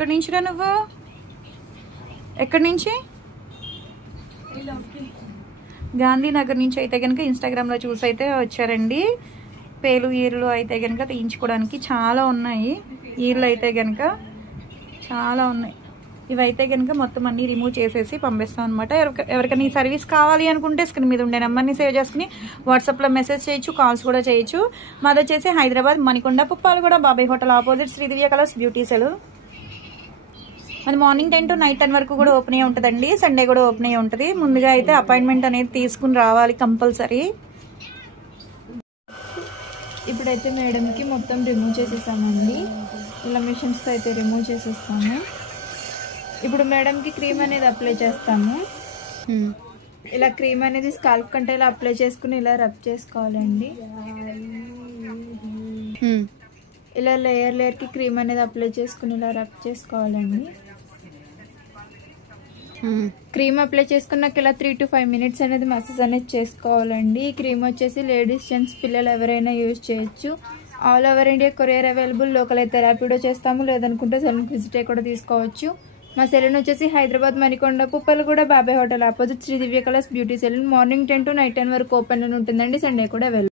ఎక్కడి నుంచిరా నువ్వు? ఎక్కడి నుంచి? గాంధీనగర్ నుంచి అయితే కనుక ఇన్స్టాగ్రామ్లో చూసి అయితే వచ్చారండి. పేలు ఈర్లు అయితే కనుక తీయించుకోవడానికి చాలా ఉన్నాయి. ఈర్లు అయితే కనుక చాలా ఉన్నాయి. ఇవైతే కనుక మొత్తం అన్ని రిమూవ్ చేసేసి పంపిస్తాం అనమాట. ఎవరికైనా ఈ సర్వీస్ కావాలి అనుకుంటే స్క్రీన్ మీద ఉండే నెంబర్ని సేవ్ చేసుకుని వాట్సాప్లో మెసేజ్ చేయొచ్చు, కాల్స్ కూడా చేయొచ్చు. మాది వచ్చేసి Hyderabad Manikonda Puppalaguda Babai hotel opposite Sridivya colours beauty salon. అది మార్నింగ్ 10 to నైట్ 10 వరకు కూడా ఓపెన్ అయ్యి ఉంటుందండి. సండే కూడా ఓపెన్ అయ్యి ఉంటుంది. ముందుగా అయితే అపాయింట్మెంట్ అనేది తీసుకుని రావాలి కంపల్సరీ. ఇప్పుడైతే మేడంకి మొత్తం రిమూవ్ చేసేసామండి. ఇలా మిషన్స్తో అయితే రిమూవ్ చేసేస్తాము. ఇప్పుడు మేడంకి క్రీమ్ అనేది అప్లై చేస్తాము. ఇలా క్రీమ్ అనేది స్కాల్ప్ కంటే ఇలా అప్లై చేసుకుని ఇలా రబ్ చేసుకోవాలండి. ఇలా లేయర్కి క్రీమ్ అనేది అప్లై చేసుకుని ఇలా రబ్ చేసుకోవాలండి. క్రీమ్ అప్లై చేసుకున్నాక ఇలా 3 to 5 minutes అనేది మసాజ్ అనేది చేసుకోవాలండి. ఈ క్రీమ్ వచ్చేసి లేడీస్, జెంట్స్, పిల్లలు ఎవరైనా యూజ్ చేయొచ్చు. All over India courier available. Local అయితే ర్యాపిడో చేస్తాము, లేదనుకుంటే సెలూన్ విజిట్ కూడా తీసుకోవచ్చు. మా సెలూన్ వచ్చేసి Hyderabad Manikonda Puppalaguda Babai hotel opposite Sri Divya colours beauty salon. Morning 10 to night 10 వరకు ఓపెన్ ఉంటుందండి. సండే కూడా అవైలబుల్.